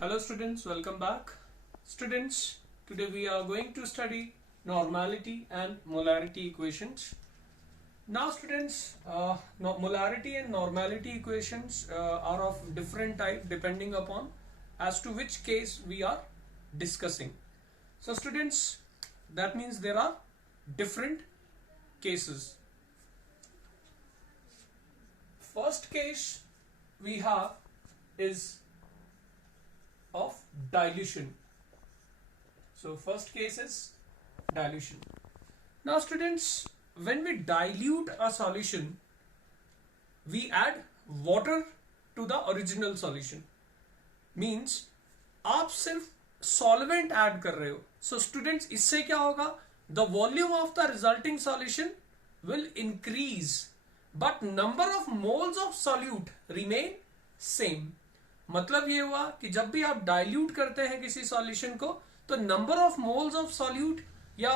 Hello students, welcome back. Students, today we are going to study normality and molarity equations. Now students, molarity and normality equations are of different type depending upon as to which case we are discussing. So students, that means there are different cases. First case we have is of dilution. So first case is dilution. Now students, when we dilute a solution, we add water to the original solution. Means आप सिर्फ solvent add कर रहे हो. So students, इससे क्या होगा? The volume of the resulting solution will increase, but number of moles of solute remain same. मतलब ये हुआ कि जब भी आप डाइल्यूट करते हैं किसी सॉल्यूशन को तो number of moles of solute या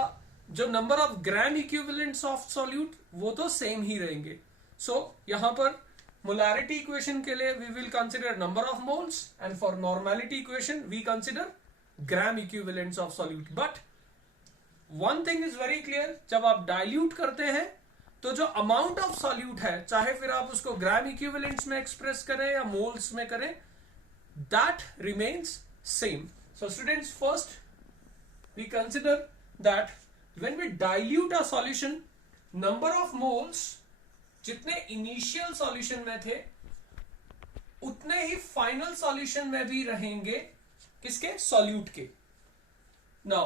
जो number of gram equivalents of solute वो तो सेम ही रहेंगे. सो यहां पर मोलैरिटी इक्वेशन के लिए we will consider number of moles and for normality equation we consider gram equivalents of solute. But one thing is very clear, जब आप dilute करते हैं तो जो अमाउंट ऑफ सॉल्यूट है, चाहे फिर आप उसको ग्राम इक्विवेलेंट्स में एक्सप्रेस करें या मोल्स में करें, that remains same. So students, first we consider that when we dilute a solution, number of moles जितने initial solution में थे उतने ही final solution में भी रहेंगे किसके? solute के. Now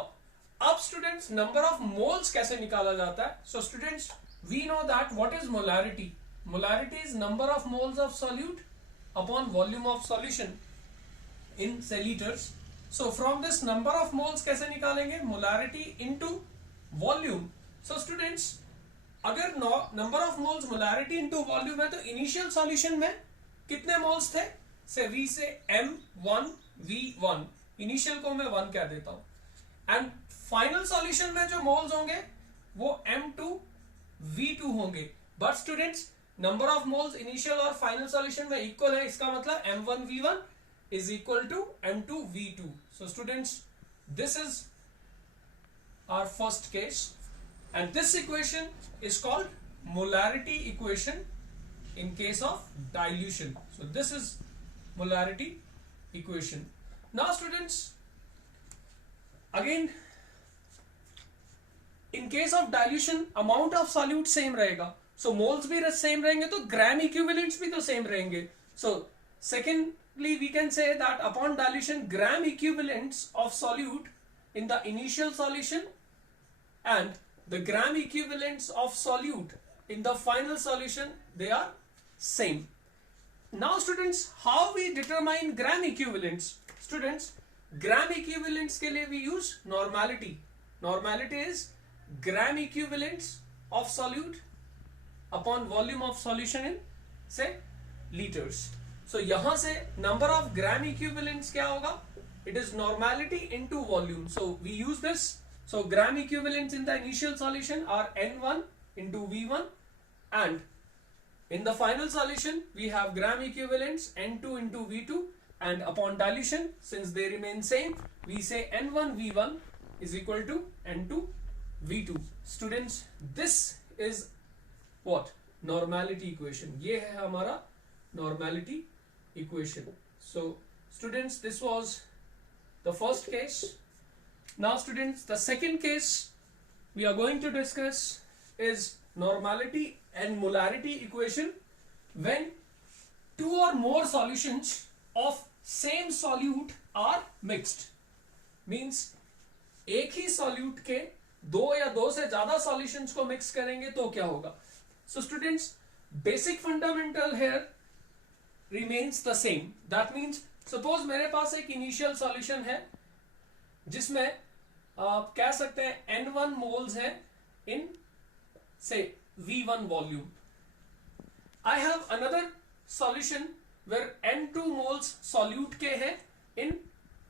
अब students number of moles कैसे निकाला जाता है? So students, we know that what is molarity. Molarity is number of moles of solute upon volume of solution in say liters. So from this number of moles कैसे निकालेंगे? molarity into volume. So students, अगर number of moles molarity into volume है तो initial solution में कितने moles थे? से V से M1 V1, initial को मैं 1 कह देता हूं, and final solution में जो moles होंगे वो M2 V2 होंगे. But students, number of moles initial और final solution में equal है, इसका मतलब M1 V1 is equal to M2 V2. So students, this is our first case and this equation is called molarity equation in case of dilution. So this is molarity equation. Now students, again in case of dilution amount of solute same रहेगा, so moles भी same रहेंगे तो gram equivalents भी तो same रहेंगे. So second, we can say that upon dilution gram equivalents of solute in the initial solution and the gram equivalents of solute in the final solution, they are same. Now students, how we determine gram equivalents? Students, gram equivalents के लिए we use normality. Normality is gram equivalents of solute upon volume of solution in say liters. So यहाँ से number of gram equivalents क्या होगा? It is normality into volume. So we use this. So gram equivalents in the initial solution are N1 into V1 and in the final solution we have gram equivalents N2 into V2, and upon dilution since they remain same we say N1 V1 is equal to N2 V2. Students, this is what? Normality equation. ये है हमारा normality equation. So students, this was the first case. Now students, the second case we are going to discuss is normality and molarity equation when two or more solutions of same solute are mixed. Means एक ही solute के दो या दो से ज्यादा solutions को mix करेंगे तो क्या होगा? So students, basic fundamental here remains the same. That means suppose मेरे पास एक initial solution है जिसमें आप कह सकते हैं N1 moles है in say V1 volume. I have another solution where N2 moles solute के है in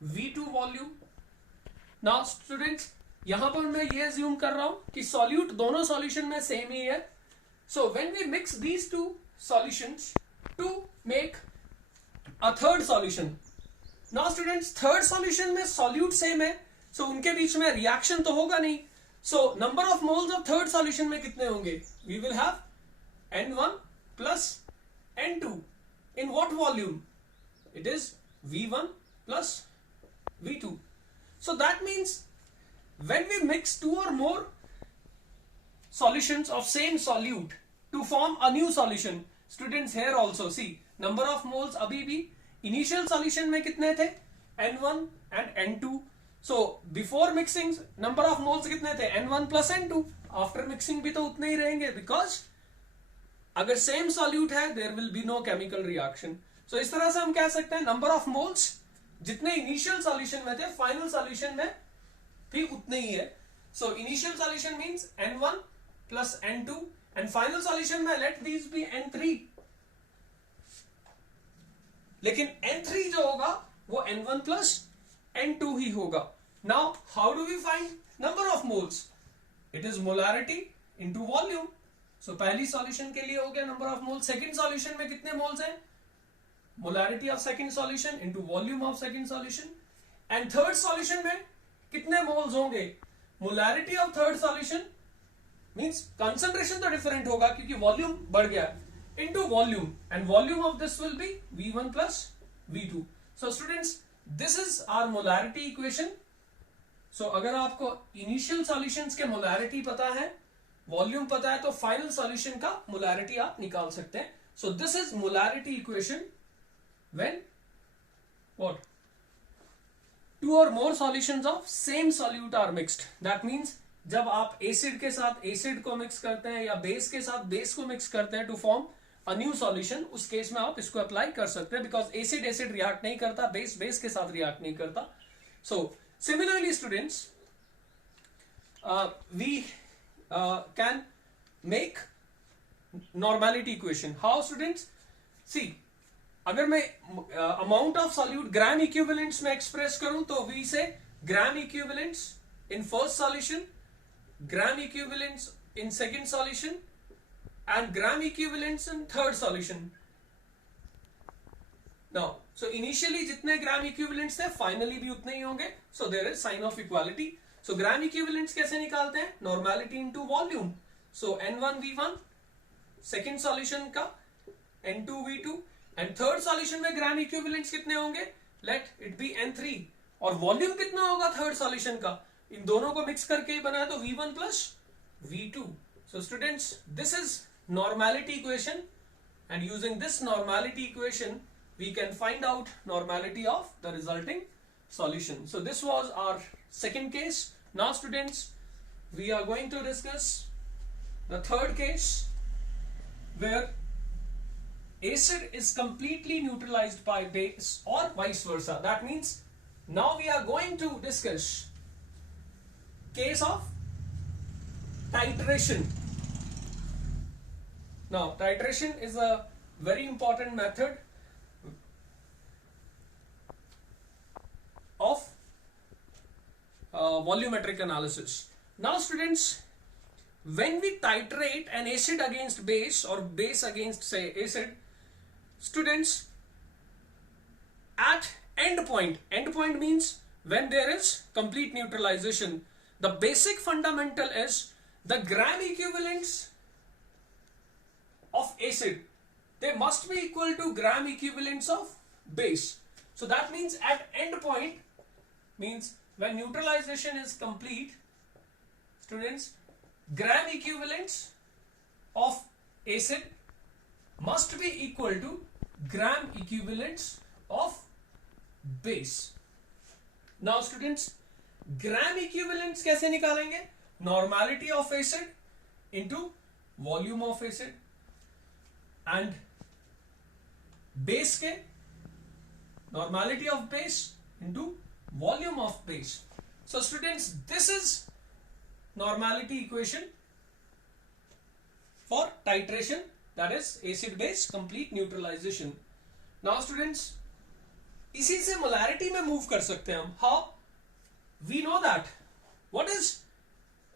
V2 volume. Now students, यहां पर मैं ये assume कर रहा हूं कि solute दोनों solution में same ही है. So when we mix these two solutions to make a third solution, now students third solution में सॉल्यूट सेम है, सो उनके बीच में रिएक्शन तो होगा नहीं. So number of moles of third solution में कितने होंगे? We will have N1 plus N2 in what volume? It is V1 plus V2. So that means when we mix two or more solutions of same solute to form a new solution, students here also see number of moles अभी भी initial solution में कितने थे? N1 and N2. So before mixing number of moles कितने थे? N1 plus N2. After mixing भी तो उतने ही रहेंगे, because अगर same solute है there will be no chemical reaction. So इस तरह से हम कह सकते हैं number of moles जितने इनिशियल सॉल्यूशन में थे फाइनल सॉल्यूशन में भी उतने ही है. So initial solution means N1 plus N2 and final solution में लेट दीज बी N3. लेकिन N3 जो होगा वो N1 प्लस N2 ही होगा. Now how do we find number of moles? It is molarity into volume. So पहली solution के लिए हो गया number of moles. Second solution में कितने मोल्स हैं? Molarity of second solution into volume of second solution. And third solution में कितने मोल्स होंगे? Molarity of third solution means concentration तो डिफरेंट होगा क्योंकि वॉल्यूम बढ़ गया, into volume, and volume of this will B V1 plus V2. So students this is our molarity equation. So अगर आपको इनिशियल सॉल्यूशंस के मोलैरिटी पता है, वॉल्यूम पता है, तो फाइनल सॉल्यूशन का मोलैरिटी आप निकाल सकते हैं. सो this is molarity equation when what two or more solutions of same solute are mixed. That means जब आप एसिड के साथ एसिड को मिक्स करते हैं या बेस के साथ बेस को मिक्स करते हैं to form a new solution, उस केस में आप इसको अप्लाई कर सकते हैं, बिकॉज एसिड एसिड रिएक्ट नहीं करता, बेस बेस के साथ रिएक्ट नहीं करता. So similarly students we can make normality equation. How students? See अगर मैं amount of solute gram equivalents में एक्सप्रेस करूं तो we say gram equivalents in first solution, gram equivalents in second solution and gram equivalents in third solution. Now so initially जितने gram equivalents थे finally भी उतने ही होंगे. So there is sign of equality. So gram equivalents कैसे निकालते हैं? Normality into volume. सो N1 V1 second solution का, N2 V2, and third solution में ग्राम इक्विवेलेंट्स कितने होंगे? Let it be N3. और वॉल्यूम कितना होगा थर्ड सॉल्यूशन का? इन दोनों को मिक्स करके ही बनाया तो V1 plus V2. So students this is normality equation, and using this normality equation we can find out normality of the resulting solution. So this was our second case. Now students we are going to discuss the third case where acid is completely neutralized by base or vice versa. That means now we are going to discuss case of titration. Now titration is a very important method of volumetric analysis. Now students, when we titrate an acid against base or base against say acid, students, at end point means when there is complete neutralization, the basic fundamental is the gram equivalents of acid, they must be equal to gram equivalents of base. So that means at end point means when neutralization is complete, students, gram equivalents of acid must be equal to gram equivalents of base. Now students, gram equivalents कैसे निकालेंगे? Normality of acid into volume of acid and base के normality of base into volume of base. So students, this is normality equation for titration, that is acid base complete neutralization. Now students, इसी से molarity में move कर सकते हैं हम. How? We know that. What is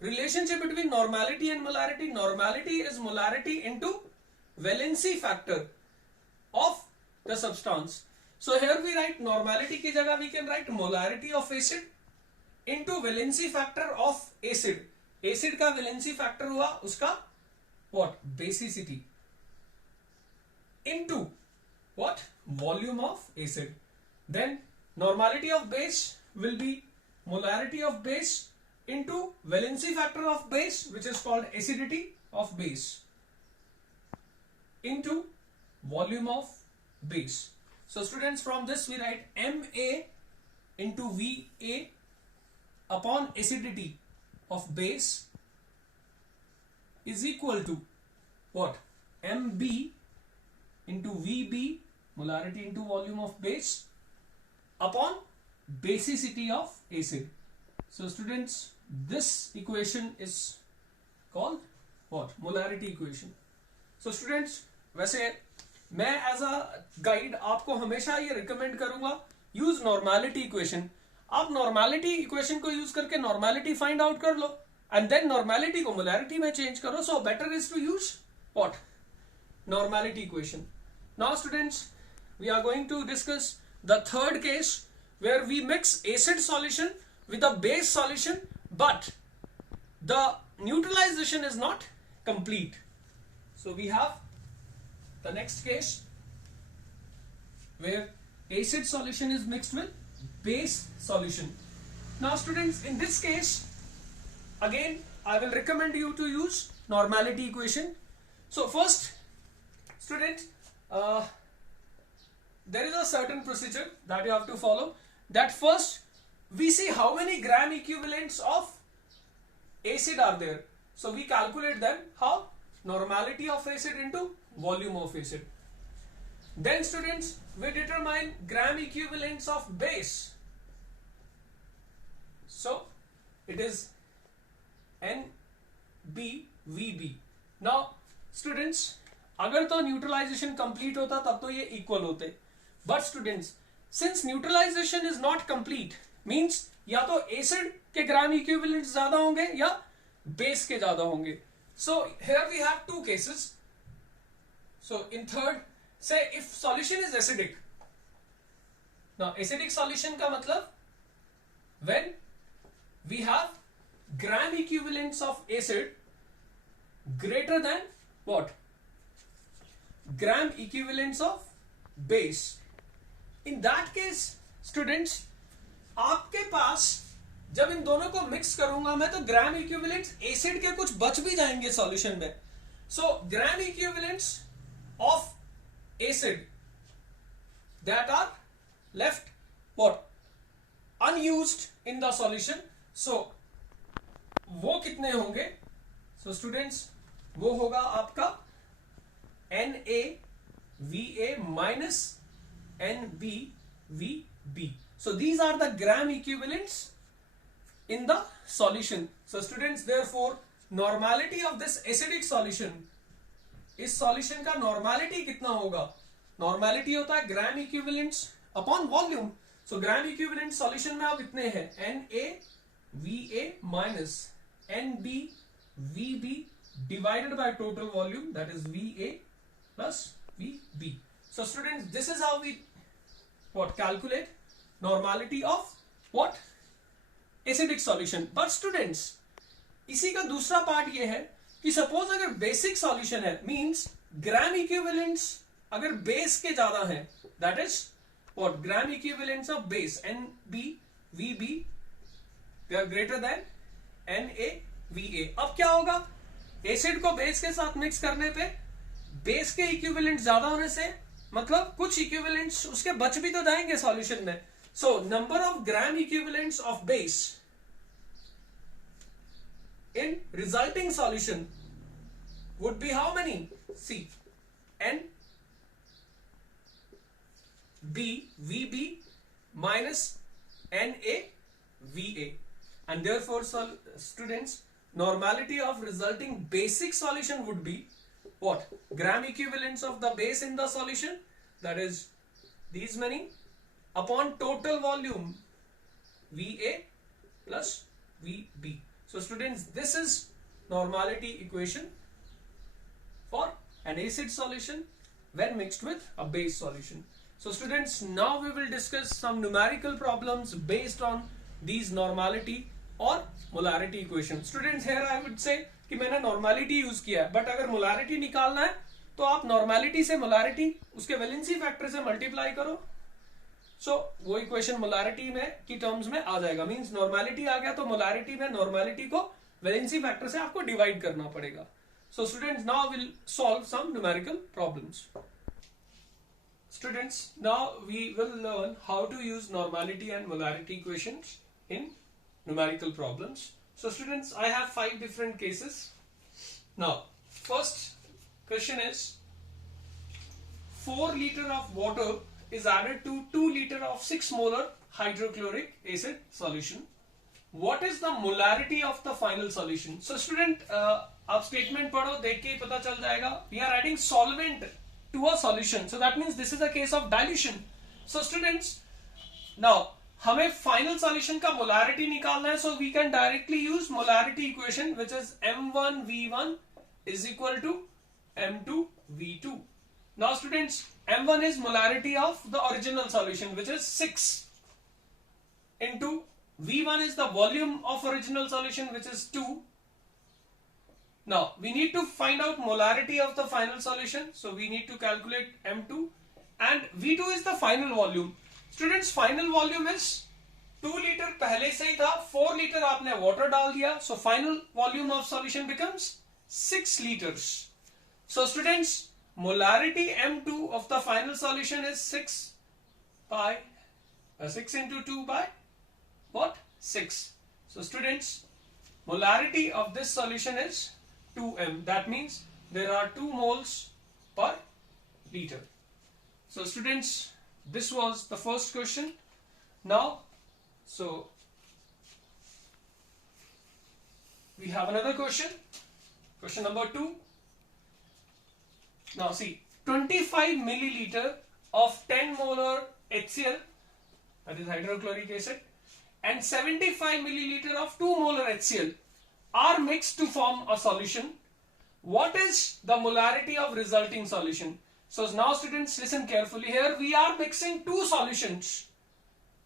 relationship between normality and molarity? Normality is molarity into valency factor of the substance. So here we write normality की जगह we can write molarity of acid into valency factor of acid. Acid का valency factor हुआ उसका what? Basicity into what? Volume of acid. Then normality of base will be molarity of base into valency factor of base, which is called acidity of base, into volume of base. So students, from this we write Ma into Va upon acidity of base is equal to what? Mb into Vb, molarity into volume of base, upon basicity of acid. So students, this equation is called what? Molarity equation. So students, वैसे मैं as a guide आपको हमेशा ये recommend करूंगा, use normality equation. आप normality equation को use करके normality find out कर लो एंड देन नॉर्मेलिटी को मोलैरिटी में चेंज करो. So better is to use what? Normality equation. Now students, we are going to discuss the third case where we mix acid solution with a base solution, but the neutralization is not complete. So we have the next case where acid solution is mixed with base solution. Now students, in this case again I will recommend you to use normality equation. So first students, there is a certain procedure that you have to follow. That first we see how many gram equivalents of acid are there. So we calculate them. How? Normality of acid into volume of acid. Then students, we determine gram equivalents of base. So it is NbVb. Now students, अगर तो neutralisation complete होता तब तो ये equal होते, but students since neutralization is not complete, means या तो acid के ग्राम इक्विवेलेंट ज्यादा होंगे या बेस के ज्यादा होंगे. So here we have two cases. So in third, say if solution is acidic. Now acidic solution का मतलब when we have gram equivalents of acid greater than what? Gram equivalents of base. In that case students, आपके पास जब इन दोनों को mix करूंगा मैं तो ग्राम equivalents acid के कुछ बच भी जाएंगे सॉल्यूशन में. So gram equivalents of acid that are left what? Unused in the solution. So वो कितने होंगे? सो स्टूडेंट्स, वो होगा आपका NaVa minus NbVb. So these are the gram equivalents in the solution. So students, therefore normality of this acidic solution, इस solution का normality कितना होगा? Normality होता है gram equivalents upon volume. So gram equivalent solution में अब इतने हैं NaVa minus NbVb divided by total volume, that is Va plus Vb. So students, this is how we what? Calculate normality of what? Acidic solution. But students, इसी का दूसरा part ये है कि सपोज अगर बेसिक सॉल्यूशन है, means gram equivalents अगर base के ज्यादा हैं, that is what? Gram equivalents of base NbVb they are greater than NaVa. अब क्या होगा? एसिड को बेस के साथ मिक्स करने पे बेस के इक्विवेलेंट ज्यादा होने से मतलब कुछ इक्विवेलेंट्स उसके बच भी तो जाएंगे सॉल्यूशन में. सो number of gram equivalents of base in resulting solution would be how many? See, NbVb minus NaVa, and therefore students, normality of resulting basic solution would be what? Gram equivalents of the base in the solution, that is these many, upon total volume Va plus Vb. So students, this is normality equation for an acid solution when mixed with a base solution. So students, now we will discuss some numerical problems based on these normality और molarity equation. Students, here I would say कि मैंने normality use किया है, but अगर molarity निकालना है तो आप normality से molarity उसके valency factor से multiply करो. So वो equation molarity में की terms में आ जाएगा. Means normality आ गया तो molarity में normality को valency factor से आपको divide करना पड़ेगा. So students, now we'll solve some numerical problems. Students, now we will learn how to use normality and molarity equations in numerical problems. So students, I have 5 different cases. Now, first question is 4 liter of water is added to 2 liter of 6 molar hydrochloric acid solution. What is the molarity of the final solution? So student, आप statement पढ़ो, देख के पता चल जाएगा. We are adding solvent to a solution, so that means this is a case of dilution. So students, now हमें final solution का molarity निकालना है, so we can directly use molarity equation, which is M1V1 is equal to M2V2. Now students, M1 is molarity of the original solution, which is 6, into V1 is the volume of original solution, which is 2. Now we need to find out molarity of the final solution, so we need to calculate M2, and V2 is the final volume. Students, final volume is 2 liter पहले से ही था, 4 liter आपने water डाल दिया, so final volume of solution becomes 6 liters. So students, molarity M2 of the final solution is 6 into 2 by what? 6. So students, molarity of this solution is 2m. That means there are 2 moles per liter. So students, this was the first question. Now, so we have another question. Question number 2. Now see, 25 milliliter of 10 molar HCl, that is hydrochloric acid, and 75 milliliter of 2 molar HCl are mixed to form a solution. What is the molarity of resulting solution? So now students, listen carefully. Here we are mixing 2 solutions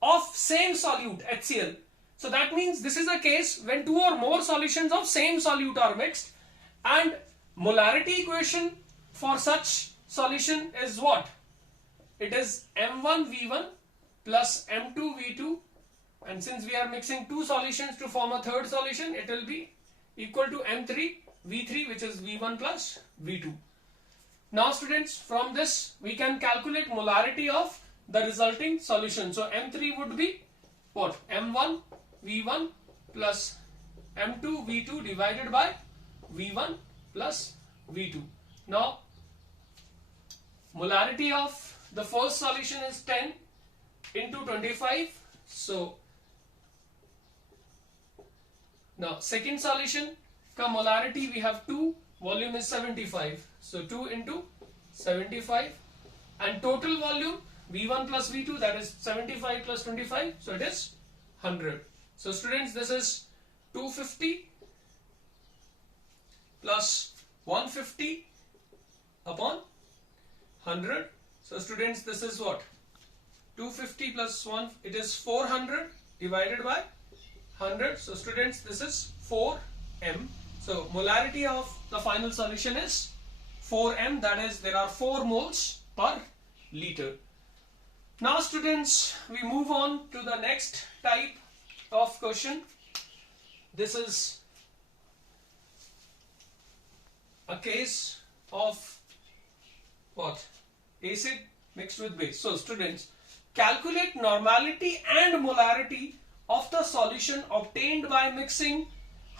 of same solute HCl. So that means this is a case when 2 or more solutions of same solute are mixed, and molarity equation for such solution is what? It is M1V1 plus M2V2, and since we are mixing 2 solutions to form a third solution, it will be equal to M3V3, which is V1 plus V2. Now students, from this we can calculate molarity of the resulting solution. So M3 would be what? M1 V1 plus M2 V2 divided by V1 plus V2. Now molarity of the first solution is 10 into 25. So now second solution का molarity we have 2, volume is 75. So 2 into 75, and total volume V1 plus V2, that is 75 plus 25, so it is 100. So students, this is 250 plus 150 upon 100. So students, this is what? 250 plus 1, it is 400 divided by 100. So students, this is 4m. So molarity of the final solution is 4m, that is there are 4 moles per liter. Now students, we move on to the next type of question. This is a case of what? Acid mixed with base. So students, calculate normality and molarity of the solution obtained by mixing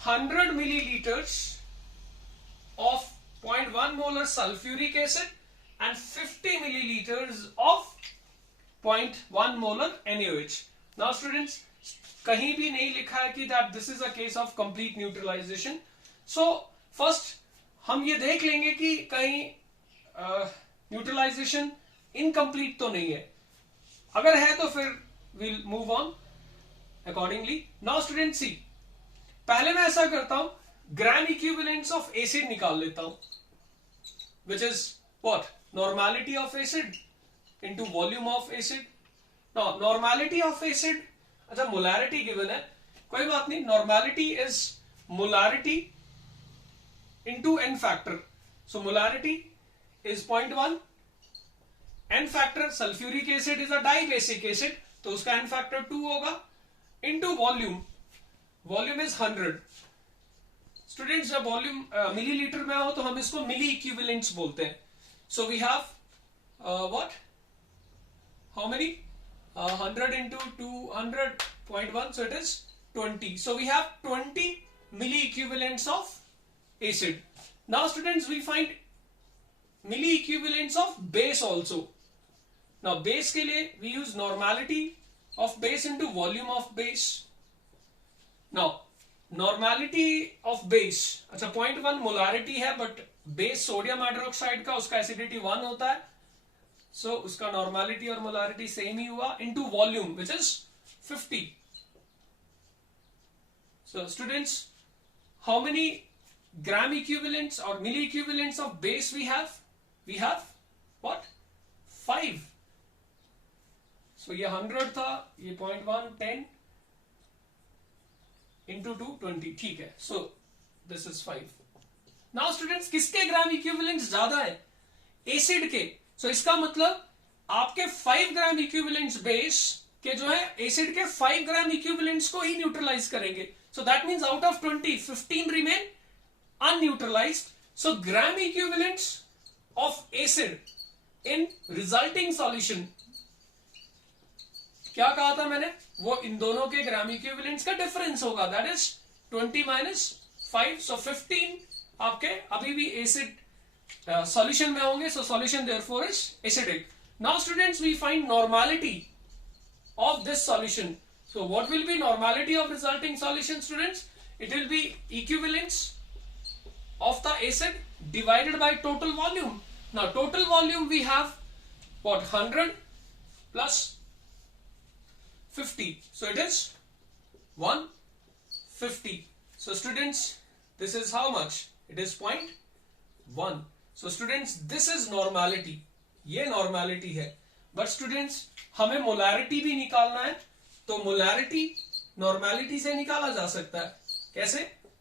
100 milliliters of 0.1 molar sulfuric acid and 50 milliliters of 0.1 molar NaOH. Now students, कहीं भी नहीं लिखा है कि that this is a case of complete neutralization. So first हम ये देख लेंगे कि कहीं न्यूट्रलाइजेशन इनकम्प्लीट तो नहीं है. अगर है तो फिर we'll move on accordingly. Now students, see, पहले मैं ऐसा करता हूं, ग्राम इक्विवेलेंट्स ऑफ एसिड निकाल लेता हूं, which is what? Normality of acid into volume of acid. Now normality of acid, अच्छा molarity given है, कोई बात नहीं, normality is molarity into n factor. So molarity is 0.1, n factor sulfuric acid is a dibasic acid, तो उसका n factor 2 होगा, into volume, volume is 100. Students जब volume millilitre में हो तो हम इसको मिली इक्विवेलेंट्स बोलते हैं. So we have what, how many, 100 into 200.1, so it is 20. So we have 20 milli equivalents of acid. Now students, we find milli equivalents of base also. Now base के लिए we use normality of base into volume of base. Now normality of base, अच्छा 0.1 molarity है, but base sodium hydroxide का उसका acidity 1 होता है, सो उसका normality और मोलारिटी सेम ही हुआ, into volume which is 50. So students, how many gram equivalents और milliequivalents of base we have? We have what, 5. So ये 100 था, ये 0.1 10 into 2 20, ठीक है. सो दिस इज 5. नाउ स्टूडेंट्स, किसके ग्राम इक्विवेलेंट्स ज्यादा है? एसिड के. सो इसका मतलब आपके 5 ग्राम इक्विवेलेंट्स बेस के जो है एसिड के 5 ग्राम इक्विवेलेंट्स को ही न्यूट्रलाइज करेंगे. So that means out of 20, 15 remain unneutralised. So gram equivalents of acid in resulting solution, क्या कहा था मैंने, वो इन दोनों के ग्राम इक्विवेलेंट्स का डिफरेंस होगा, दैट इज 20 minus 5. सो 15 आपके अभी भी एसिड सॉल्यूशन में होंगे, so solution therefore is acidic. Now students, we find normality of this solution. So what will be normality of resulting solution students? It will be equivalents of the acid divided by total volume. Now total volume we have what, 100 plus 50, so it is 150. So students, this is how much? It is 0.1. So students, this is normality. ये normality है. But students, हमें molarity भी निकालना है, तो molarity normality से निकाला जा सकता है. कैसे?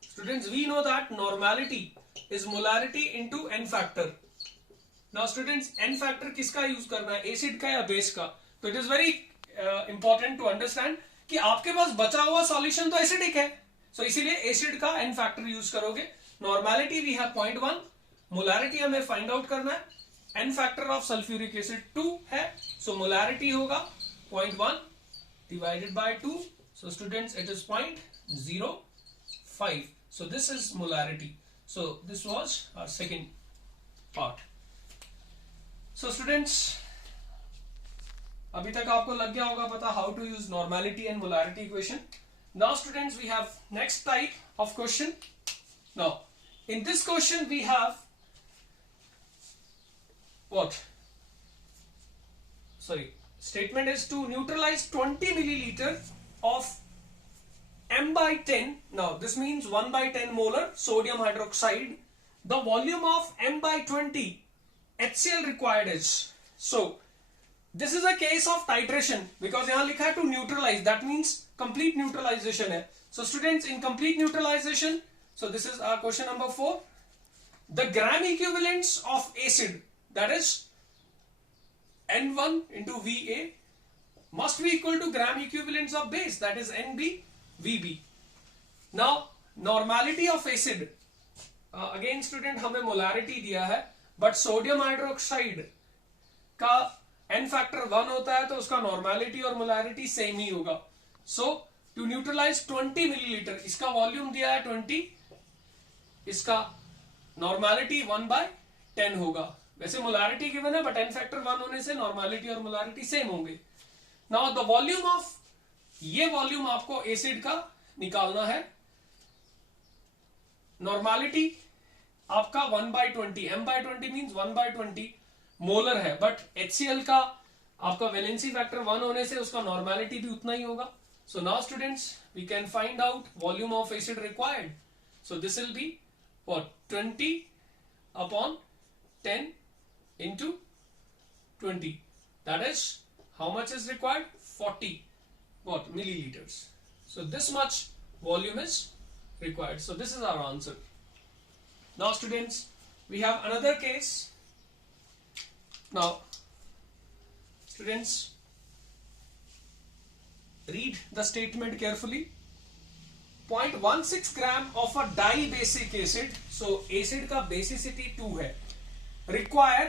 Students, we know that normality is molarity into n factor. Now students, n factor किसका यूज करना है, एसिड का या बेस का? तो it is very important to understand कि आपके पास बचा हुआ सॉल्यूशन तो एसिडिक है, सो इसीलिए एसिड का एन फैक्टर यूज करोगे. नॉर्मेलिटी वी हैव 0.1, मोलारिटी हमें फाइंड आउट करना है, n factor of sulphuric acid 2 है, सो मोलारिटी होगा 0.1 divided by 2. So students, it is 0.05. So this is molarity. So this was our second part. So students, अभी तक आपको लग गया होगा पता how to use normality and molarity equation. Now students, we have next type of question. Now in this question we have what, sorry, statement is to neutralize 20 milliliter of m by 10. Now this means 1 by 10 molar sodium hydroxide. The volume of m by 20 HCl required is, so this is a case of titration because यहाँ लिखा है to neutralize, that means complete neutralization है. So students, in complete neutralization, so this is our question number 4. The gram equivalents of acid, that is N1 into Va, must be equal to gram equivalents of base, that is Nb Vb. Now normality of acid, again student हमें molarity दिया है, but sodium hydroxide का n factor 1 होता है, तो उसका normality और molarity same ही होगा. सो टू न्यूट्रलाइज 20 मिलीलीटर, इसका वॉल्यूम दिया है 20, इसका नॉर्मेलिटी 1 by 10 होगा. वैसे मोलारिटी गिवन है, बट n फैक्टर 1 होने से नॉर्मेलिटी और मोलारिटी सेम होंगे. नाउ द वॉल्यूम ऑफ, ये वॉल्यूम आपको एसिड का निकालना है. नॉर्मेलिटी आपका 1 by 20, m by 20 means 1 by 20 molar है, बट HCl का आपका वैलेंसी फैक्टर 1 होने से उसका नॉर्मेलिटी भी उतना ही होगा. So now students, we can find out volume of acid required. So this will be what, 20 upon 10 into 20. That is, how much is required? 40 what? Milliliters. So this much volume is required. So this is our answer. Now students, we have another case. Now students, read the statement carefully. 0.16 gram of a dibasic acid, so acid का basicity 2 है, require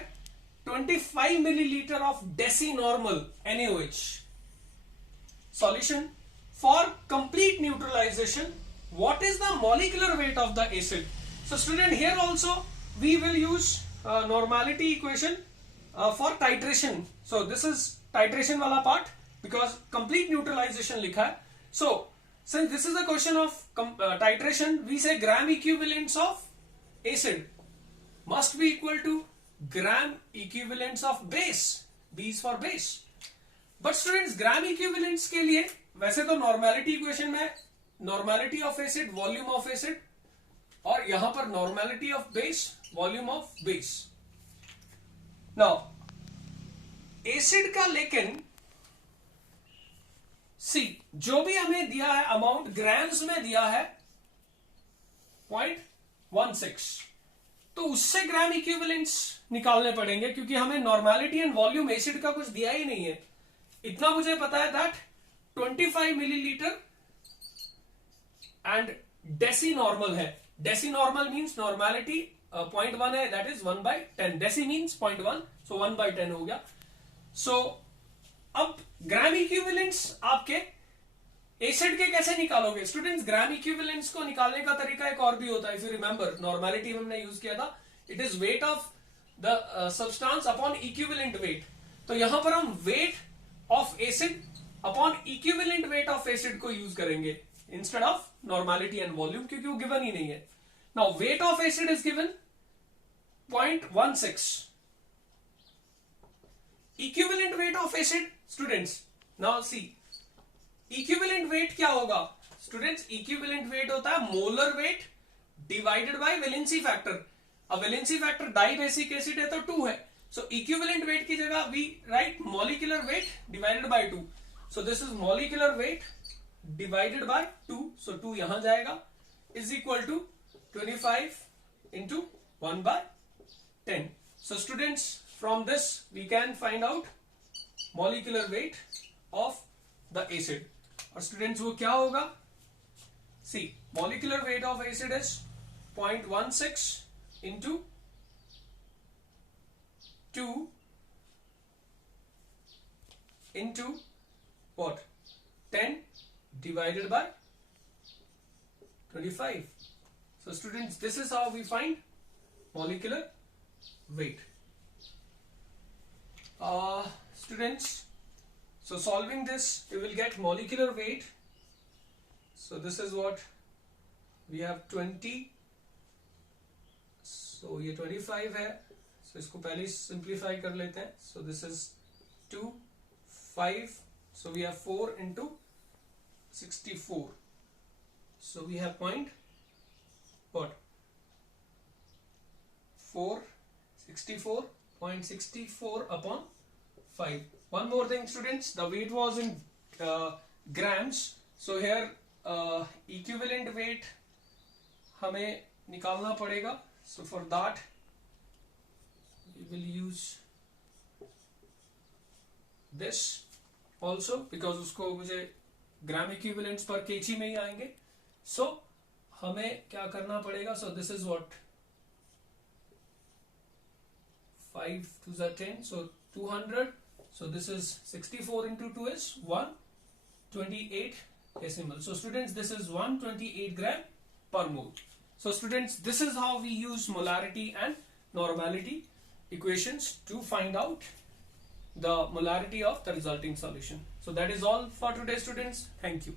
25 milliliter of decinormal NaOH solution for complete neutralization. What is the molecular weight of the acid? So student, here also we will use normality equation for titration. So this is titration wala part because complete neutralization likha hai. So since this is a question of titration, we say gram equivalents of acid must be equal to gram equivalents of base. B is for base. But students, gram equivalents के लिए वैसे तो normality equation में normality of acid, volume of acid, और यहां पर normality of base, volume of base. Now acid का लेकिन सी जो भी हमें दिया है अमाउंट ग्राम्स में दिया है 0.16, तो उससे ग्राम इक्विवेलेंट्स निकालने पड़ेंगे क्योंकि हमें नॉर्मेलिटी एंड वॉल्यूम एसिड का कुछ दिया ही नहीं है. इतना मुझे पता है that 25 millilitre and deci normal है. डेसी नॉर्मल मीन्स नॉर्मेलिटी 0.1 है, that is 1/10. Deci means 0.1, so 1/10 हो गया. सो अब ग्राम इक्विवेलेंट्स आपके एसिड के कैसे निकालोगे स्टूडेंट्स? ग्राम इक्विवेलेंट्स को निकालने का तरीका एक और भी होता है. इफ यू रिमेंबर, नॉर्मेलिटी हमने यूज किया था, it is weight of the substance upon equivalent weight. तो यहां पर हम weight of acid upon equivalent weight of acid को यूज करेंगे instead of normality and volume, क्योंकि वो गिवन ही नहीं है. Now weight of acid is given 0.16. Equivalent weight of acid students, now see equivalent weight क्या होगा स्टूडेंट्स? इक्विवेलेंट वेट होता है molar weight divided by valency factor. अब वैलेंसी फैक्टर डाइबेसिक एसिड है तो 2 है. सो इक्विवेलेंट वेट की जगह we write molecular weight divided by 2. So this is molecular weight divided by 2. So 2 यहां जाएगा is equal to 25 into 1/10. So students, from this we can find out molecular weight of the acid. और students वो क्या होगा? See, molecular weight of acid is 0.16 into 2 into what? 10 divided by 25. So students, this is how we find molecular weight. Students, so solving this we will get molecular weight. So this is what we have 20. So ये 25 है. So इसको पहले simplify कर लेते हैं. So this is 2, 5. So we have 4 into 64. So we have point what? 64.64 upon 5. One more thing students, the weight was in grams. So here equivalent weight हमें निकालना पड़ेगा. So for that we will use this also because उसको मुझे ग्राम equivalents पर KG में ही आएंगे. So हमें क्या करना पड़ेगा? So this is what 5 2s are 10, so 200. So this is 64 into 2 is 128 decimal. So students, this is 128 gram per mole. So students, this is how we use molarity and normality equations to find out the molarity of the resulting solution. So that is all for today students. Thank you.